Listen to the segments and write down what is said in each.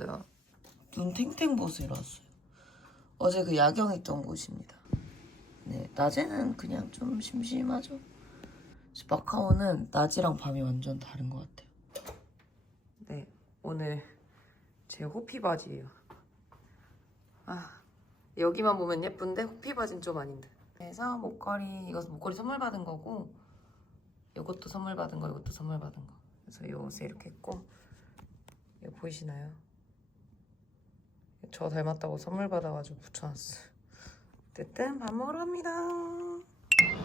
일어났어요. 눈 탱탱 보서 일어났어요. 어제 그 야경했던 곳입니다. 네, 낮에는 그냥 좀 심심하죠. 마카오는 낮이랑 밤이 완전 다른 것 같아요. 네, 오늘 제 호피 바지예요. 아, 여기만 보면 예쁜데 호피 바지는 좀 아닌데. 그래서 목걸이 이거 목걸이 선물 받은 거고 이것도 선물 받은 거, 이것도 선물 받은 거. 그래서 이 옷에 이렇게 했고 이거 보이시나요? 저 닮았다고 선물 받아가지고 붙여놨어요. 어쨌든 밥 먹으러 갑니다.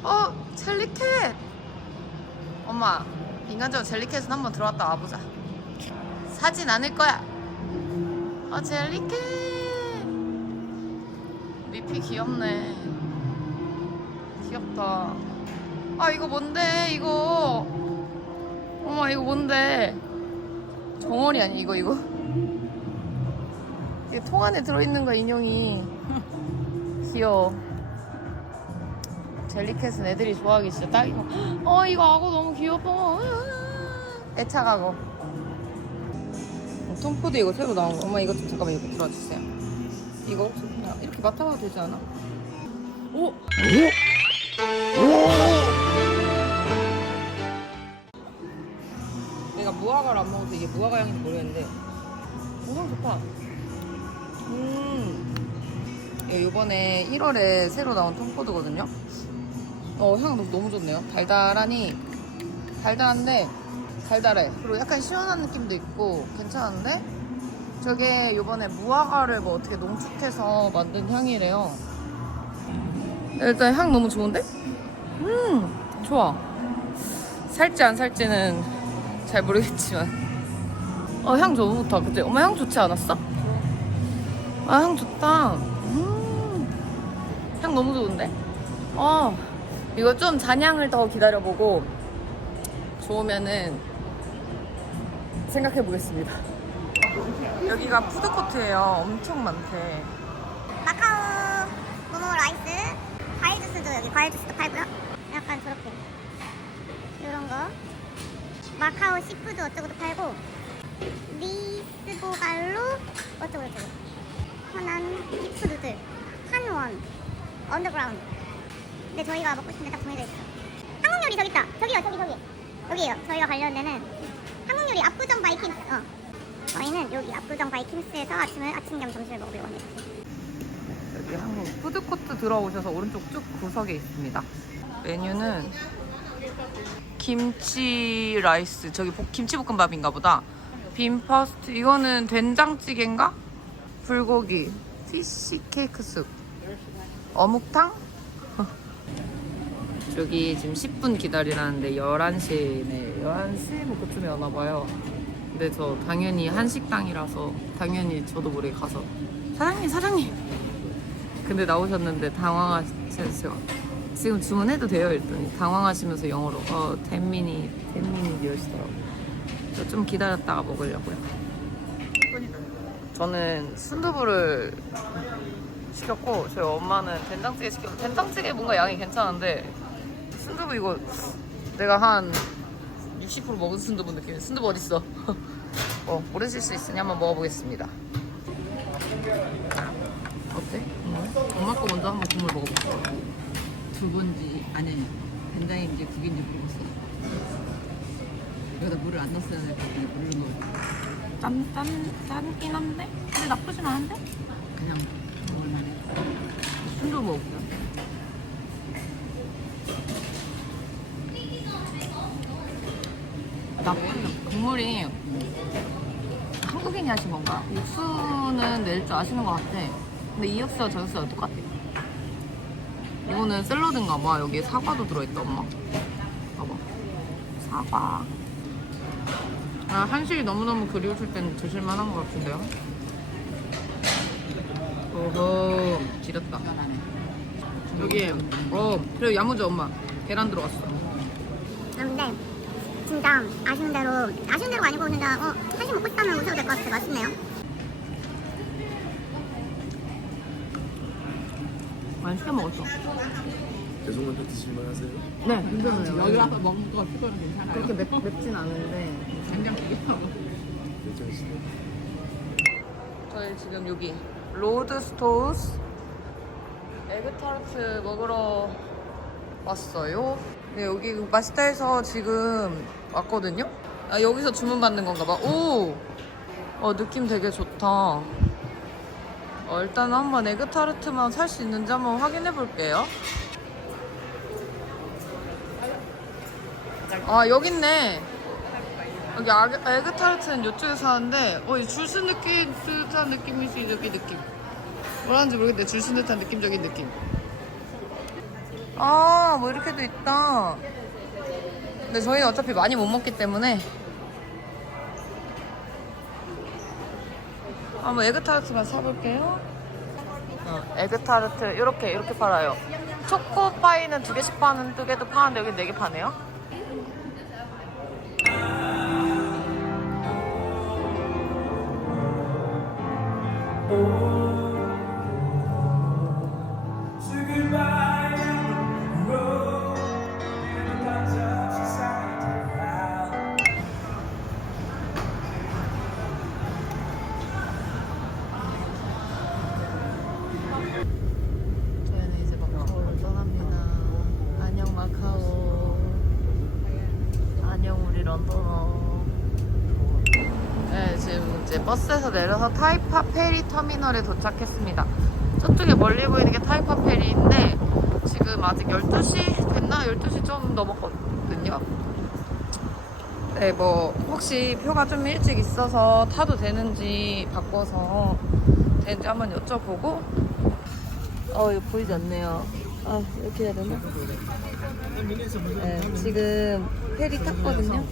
어, 젤리캣. 엄마, 인간적으로 젤리캣은 한번 들어왔다 와보자. 사진 않을 거야. 어, 젤리캣. 미피 귀엽네. 귀엽다. 아, 이거 뭔데, 이거. 엄마, 이거 뭔데. 정원이 아니, 이거, 이거. 통 안에 들어있는 거야, 인형이. 귀여워. 젤리캣은 애들이 좋아하기 진짜 딱이고. 어, 이거 악어 너무 귀여워. 애착하고. 톰푸드 이거 새로 나온 거. 엄마 이거 좀 잠깐만 이거 들어주세요. 이거 좀 그냥 이렇게 맡아봐도 되지 않아? 오! 내가 무화과를 안 먹어서 이게 무화과 향인지 모르겠는데 오, 향 좋다. 이번에 1월에 새로 나온 톰코드거든요. 어, 향 너무, 좋네요. 달달하니, 달달한데, 달달해. 그리고 약간 시원한 느낌도 있고, 괜찮은데? 저게 이번에 무화과를 뭐 어떻게 농축해서 만든 향이래요. 일단 향 너무 좋은데? 음, 좋아. 살지 안 살지는 잘 모르겠지만. 어, 향 좋다. 그치? 엄마 향 좋지 않았어? 아, 향 좋다. 음, 향 너무 좋은데? 어, 이거 좀 잔향을 더 기다려보고 좋으면은 생각해 보겠습니다. 여기가 푸드코트예요. 엄청 많대. 마카오! 모모 라이스! 과일 주스도 여기 과일 주스도 팔고요. 약간 저렇게. 이런 거. 마카오 시푸드 어쩌고도 팔고. 리스보갈로 어쩌고 저쩌고. 흔한 시푸드들. 한원 언더그라운드. 근데 저희가 먹고 싶은 데 딱 정해져 있어 한국 요리 저기 있다. 저기요 저기 저기. 여기에요. 저희가 가려는 데는 한국 요리 압구정 바이킹스. 어. 저희는 여기 압구정 바이킹스에서 아침을 아침 겸 점심을 먹으려고 합니다. 여기 한국 푸드코트 들어오셔서 오른쪽 쭉 구석에 있습니다. 메뉴는 김치 라이스. 저기 볶- 김치볶음밥인가 보다. 빈 파스트. 이거는 된장찌개인가? 불고기. 피시 케이크 숲 어묵탕? 저기 지금 10분 기다리라는데 11시네 11시 뭐 그쯤에 오나 봐요 근데 저 당연히 한식당이라서 당연히 저도 모르게 가서 사장님 사장님 근데 나오셨는데 당황하셨어요. 지금 주문해도 돼요? 이랬더니 당황하시면서 영어로 어, 10미니, 10미니 이러시더라고요. 저좀 기다렸다가 먹으려고요. 저는 순두부를 시켰고 저희 엄마는 된장찌개 시켰고 된장찌개 뭔가 양이 괜찮은데 순두부 이거 내가 한 60% 먹은 순두부 느낌이에요. 순두부 어딨어? 어, 모르실 수 있으니 한번 먹어보겠습니다. 어때? 엄마 거 먼저 한번 국물 먹어볼게. 두부인지 아니 된장인지 국인지 모르겠어. 여기다 물을 안 넣었어야 될 것 같은데 물을 넣어. 짠, 짠, 짠긴 한데? 근데 나쁘진 않은데? 그냥. 순두 먹을게. 나쁜 국물이 한국인이 하신 건가? 육수는 낼 줄 아시는 것 같아. 근데 이 육수와 저 육수가 똑같아. 이거는 샐러드인가 봐. 여기에 사과도 들어있다, 엄마. 봐봐. 사과. 아, 한식이 너무너무 그리우실 땐 드실만한 것 같은데요? 오호, 지렸다. 편하네. 여기에, 어, 그래, 야무져, 엄마. 계란 들어갔어. 근데 진짜 아쉬운 대로 아쉬운 대로가 아니고 그냥 어 한식 먹고 싶다면 오셔도 될 것 같아 맛있네요 시켜 먹었어. 계속 먼저 드실만 하세요? 네, 괜찮아요. 여기 와서 먹는 거 특별히 괜찮아요. 그렇게 맵, 맵진 않은데. 된장찌개하고 괜찮으시네요. 저희 지금 여기 로드 스토우스 에그타르트 먹으러 왔어요. 네, 여기 마시다에서 지금 왔거든요. 아, 여기서 주문 받는 건가 봐. 오! 어, 느낌 되게 좋다. 어, 일단 한번 에그타르트만 살 수 있는지 한번 확인해 볼게요. 아, 여기 있네. 여기 아, 에그타르트는 이쪽에서 하는데, 어, 줄쓴 느낌, 듯한 느낌이지, 여기 느낌. 뭐라는지 모르겠는데, 줄 쓴 듯한 느낌적인 느낌. 아, 뭐 이렇게도 있다. 근데 저희는 어차피 많이 못 먹기 때문에. 한번 에그타르트만 사볼게요. 어, 에그타르트, 이렇게, 이렇게 팔아요. 초코파이는 두 개씩 파는, 두 개도 파는데 여기 네 개 파네요. 저 버스에서 내려서 타이파 페리 터미널에 도착했습니다. 저쪽에 멀리 보이는 게 타이파 페리인데 지금 아직 12시 됐나? 12시 좀 넘었거든요. 네, 뭐 혹시 표가 좀 일찍 있어서 타도 되는지 바꿔서 되는지 한번 여쭤보고 어, 이거 보이지 않네요. 아, 이렇게 해야 되나? 네, 지금 페리 탔거든요.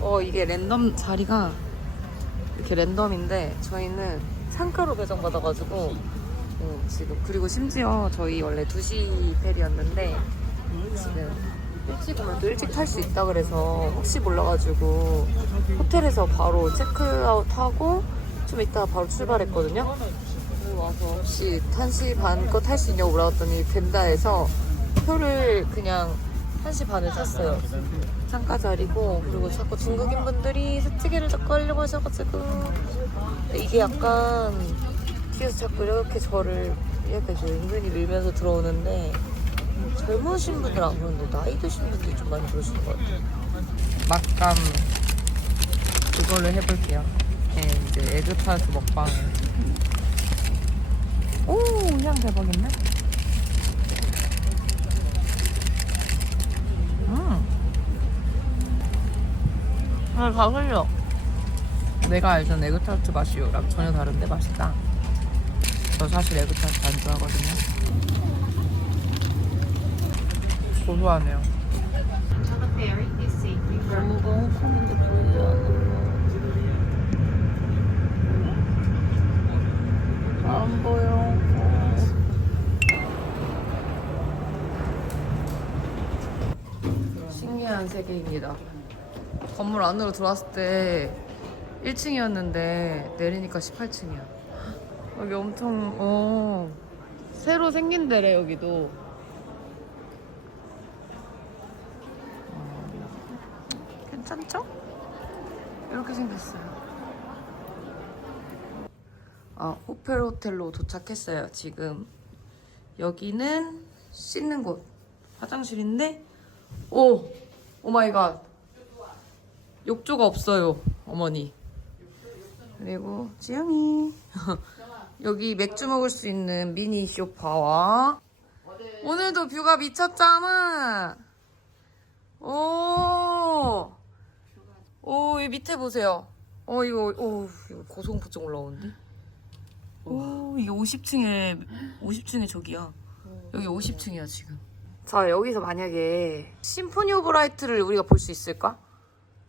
어, 이게 랜덤 자리가 이렇게 랜덤인데 저희는 창가로 배정받아가지고 어, 지금 그리고 심지어 저희 원래 2시 페리였는데 지금 일찍 오면 또 일찍 탈 수 있다 그래서 혹시 몰라가지고 호텔에서 바로 체크아웃 하고 좀 이따 바로 출발했거든요. 와서 혹시 1시 반 거 탈 수 있냐고 물어봤더니 된다 해서 표를 그냥 1시 반에 샀어요. 창가 자리고 그리고 자꾸 중국인 분들이 스티기를 자꾸 하려고 하셔가지고 이게 약간 뒤에서 자꾸 이렇게 저를 이렇게 저 은근히 밀면서 들어오는데 젊으신 분들 안 그러는데 나이 드신 분들이 좀 많이 그러시는 것 같아요. 막감 그걸로 해볼게요. 네, 이제 에그타르트 먹방을. 오, 향 대박인데? 아, 다 흘려. 내가 알던 에그타르트 맛이랑 전혀 다른데 맛있다. 저 사실 에그타르트 안 좋아하거든요. 고소하네요. 보이지 않아. 안 보여. 신기한 세계입니다. 건물 안으로 들어왔을 때 1층이었는데 내리니까 18층이야. 여기 엄청 어 새로 생긴 데래 여기도. 어, 괜찮죠? 이렇게 생겼어요. 아, 호펠 호텔로 도착했어요. 지금 여기는 씻는 곳 화장실인데 오, 오 마이 갓. 욕조가 없어요, 어머니. 그리고 지영이. 여기 맥주 먹을 수 있는 미니 쇼파와 오늘도 뷰가 미쳤잖아. 오, 오, 이 밑에 보세요. 어, 이거, 오, 이거 고소공포증 올라오는데? 오, 이게 50층에, 50층에 저기야. 여기 50층이야, 지금. 자, 여기서 만약에 심포니 오브 라이트를 우리가 볼 수 있을까?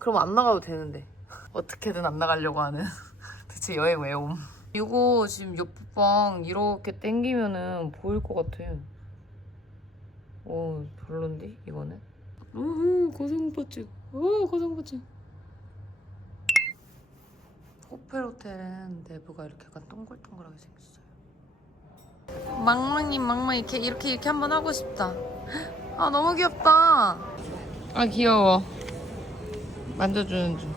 그럼 안 나가도 되는데. 어떻게든 안 나가려고 하는. 대체 여행 왜 옴? 이거 지금 옆방 이렇게 당기면은 보일 것 같아. 오, 별론데, 이거는? 우후, 고소공포증. 오, 고소공포증. 호텔 호텔은 내부가 이렇게 약간 동글동글하게 생겼어요. 망망이 망망 이렇게 이렇게 이렇게 한번 하고 싶다. 아 너무 귀엽다. 아 귀여워. 만져주는 중.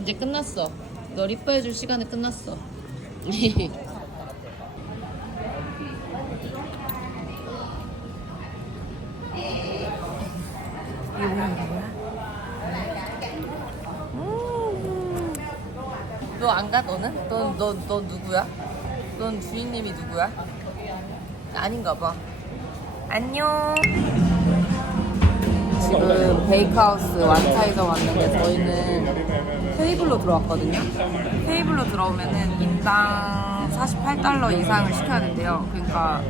이제 끝났어. 널 이뻐해줄 시간이 끝났어. 너 안 가 너는? 넌너너 누구야? 넌 주인님이 누구야? 아닌가 봐. 안녕. 지금 베이크하우스 완차이점 왔는데 저희는 테이블로 들어왔거든요. 테이블로 들어오면은 인당 48달러 이상을 시켜야 된대요. 그러니까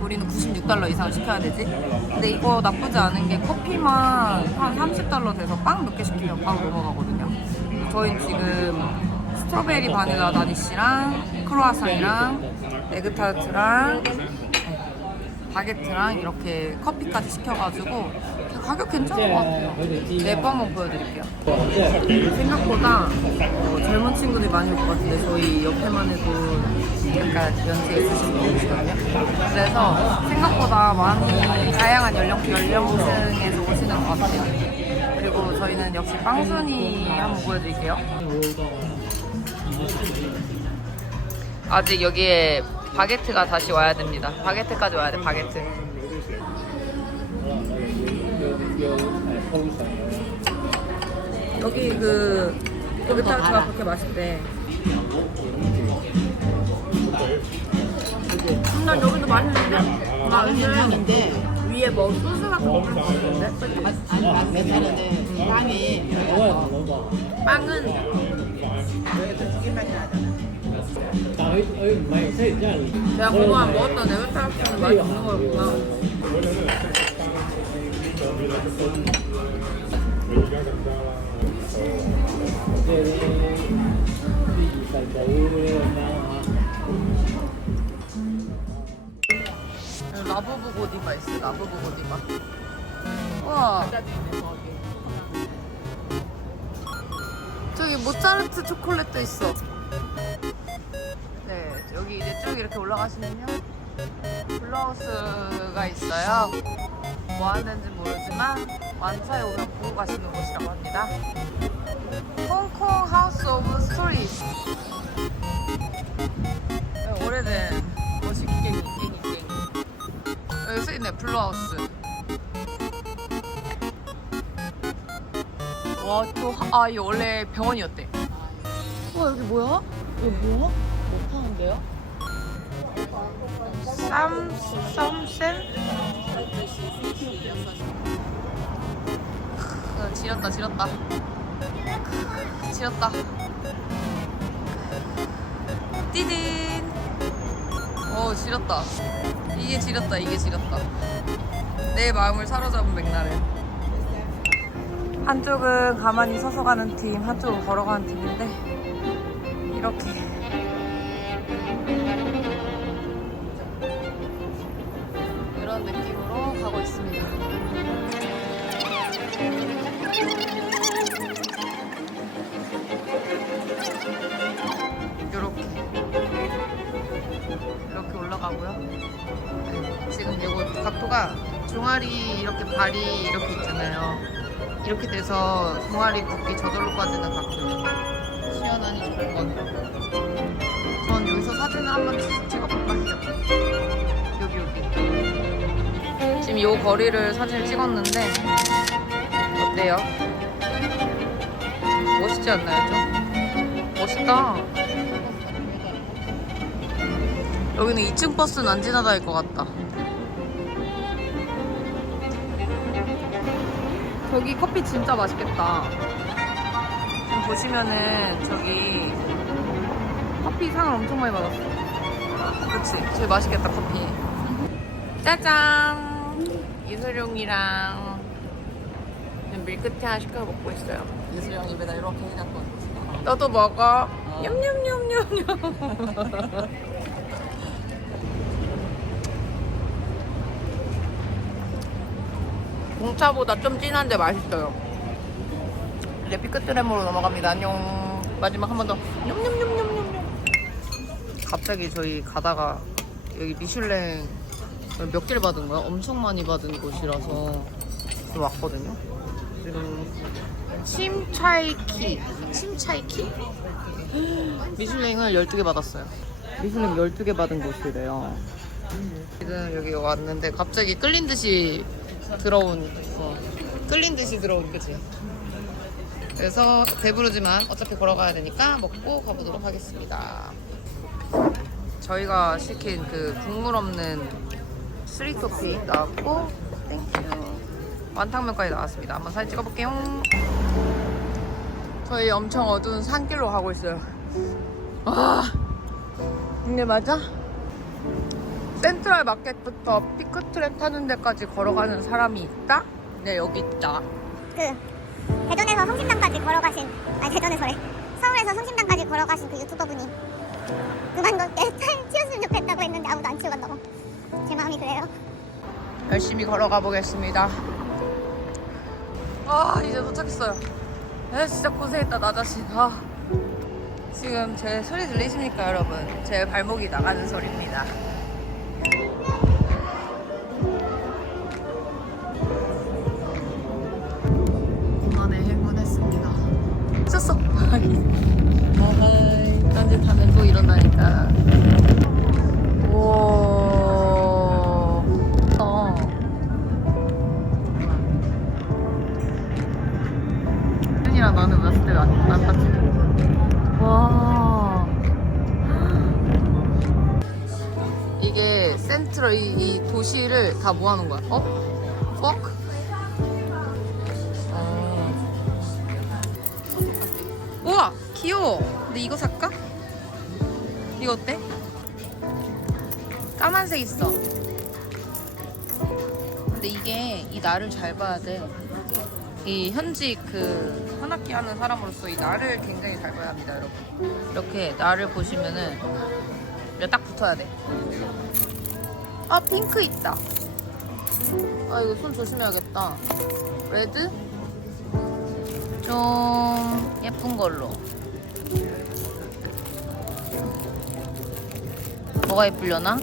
우리는 96달러 이상을 시켜야 되지. 근데 이거 나쁘지 않은 게 커피만 한 30달러 돼서 빵 몇 개 시키면 바로 넘어가거든요. 저희는 지금 스트로베리 바닐라 다니시랑 크로아상이랑 에그타르트랑 바게트랑 이렇게 커피까지 시켜가지고 가격 괜찮은 것 같아요. 랩 한번 보여드릴게요. 생각보다 어, 젊은 친구들이 많이 올 것 같은데 저희 옆에만 해도 약간 연세 있으신 분들이시거든요. 그래서 생각보다 많이 다양한 연령, 연령층에서 오시는 것 같아요. 그리고 저희는 역시 빵순이 한번 보여드릴게요. 아직 여기에 바게트가 다시 와야 됩니다. 바게트까지 와야 돼, 바게트. 여기 그 여기 타르트가 그렇게 맛있대. 음, 난 여기도 맛있는데? 나 근데 위에 뭐 소스 같은 거 같은데? 아니 맛 괜찮은데 빵이 빵은 내가 그동안 먹었던 맛이 없는 거였구나. 라부부 고디바 있어. 라부부 고디바. 우와. 저기 모차르트 초콜릿도 있어. 이렇게 올라가시면요. 블루하우스가 있어요. 뭐 하는지 모르지만 완차에 오면 보고 가시는 곳이라고 합니다. 홍콩 하우스 오브 스토리스. 네, 깽이 깽이 깽이. 여기 쓰있네 블루하우스. 와, 또, 아, 이 원래 병원이었대. 와, 여기 뭐야? 이거 뭐야? 뭐 파는데요? 쌈, 쌈센? 크, 지렸다, 지렸다. 크, 지렸다. 띠딘. 어, 지렸다. 이게 지렸다, 이게 지렸다. 내 마음을 사로잡은 맥날은. 한쪽은 가만히 서서 가는 팀, 한쪽은 걸어가는 팀인데 이렇게 이거 각도가 종아리 이렇게 발이 이렇게 있잖아요. 이렇게 돼서 종아리 붓기 저절로 빠지는 각도예요. 시원하니 좋은 것. 전 여기서 사진을 한번 찍- 찍어볼까 해요. 여기 여기. 지금 이 거리를 사진을 찍었는데 어때요? 멋있지 않나요 좀? 멋있다. 여기는 2층 버스는 안 지나다닐 것 같다. 저기 커피 진짜 맛있겠다. 지금 보시면은 저기 커피 상을 엄청 많이 받았어. 그치? 제일 맛있겠다, 커피. 짜잔! 이소룡이랑 밀크티 하나 시켜 먹고 있어요. 예수령 입에다 이렇게 해갖고 너도 먹어. 냠냠냠냠냠. 공차보다 좀 진한데 맛있어요. 이제 피크트레모로 넘어갑니다. 안녕. 마지막 한 번 더. 냠냠냠냠냠. 갑자기 저희 가다가 여기 미슐랭 몇 개를 받은 거야? 엄청 많이 받은 곳이라서 왔거든요. 지금 침차이키. 침차이키? 미슐랭을 12개 받았어요. 미슐랭 12개 받은 곳이래요. 지금 여기 왔는데 갑자기 끌린 듯이 들어온, 어, 끌린 듯이 들어온, 그치? 그래서 배부르지만 어차피 걸어가야 되니까 먹고 가보도록 하겠습니다. 저희가 시킨 그 국물 없는 스리토피 나왔고, 땡큐. 완탕면까지 나왔습니다. 한번 사진 찍어볼게요. 저희 엄청 어두운 산길로 가고 있어요. 아, 이게 맞아? 센트럴 마켓부터 피크트램 타는 데까지 걸어가는 사람이 있다? 네, 여기 있다. 그 대전에서 성심당까지 걸어가신 아니 대전에서래 서울에서 성심당까지 걸어가신 그 유튜버분이 그만뒀 때 치웠으면 좋겠다고 했는데 아무도 안 치워간다고 제 마음이 그래요 열심히 걸어가 보겠습니다. 아, 이제 도착했어요. 에 진짜 고생했다, 나 자신. 아. 지금 제 소리 들리십니까, 여러분? 제 발목이 나가는 소리입니다. 아이, 딴짓하면 또 일어나니까. 우와. 어. 혜진이랑 나는 왔을 때안 다치지? 와. 이게 센트럴 이, 이 도시를 다 모아놓은 거야. 어? fuck? 어. 우와 귀여워. 근데 이거 살까? 이거 어때? 까만색 있어. 근데 이게 이 날을 잘 봐야 돼. 이 현지 그 현악기 하는 사람으로서 이 날을 굉장히 잘 봐야 합니다, 여러분. 이렇게 날을 보시면은 딱 붙어야 돼. 아 핑크 있다. 아 이거 손 조심해야겠다. 레드? 좀 예쁜 걸로. 뭐가 예쁘려나?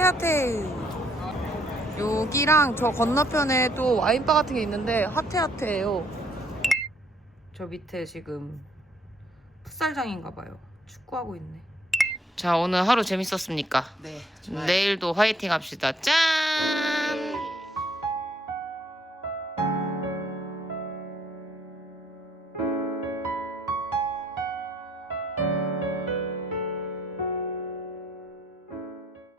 하트 여기랑 저 건너편에 또 와인바 같은 게 있는데 하트 하트예요 저 밑에 지금 풋살장인가 봐요. 축구하고 있네. 자, 오늘 하루 재밌었습니까? 네. 내일도 화이팅 합시다. 짠!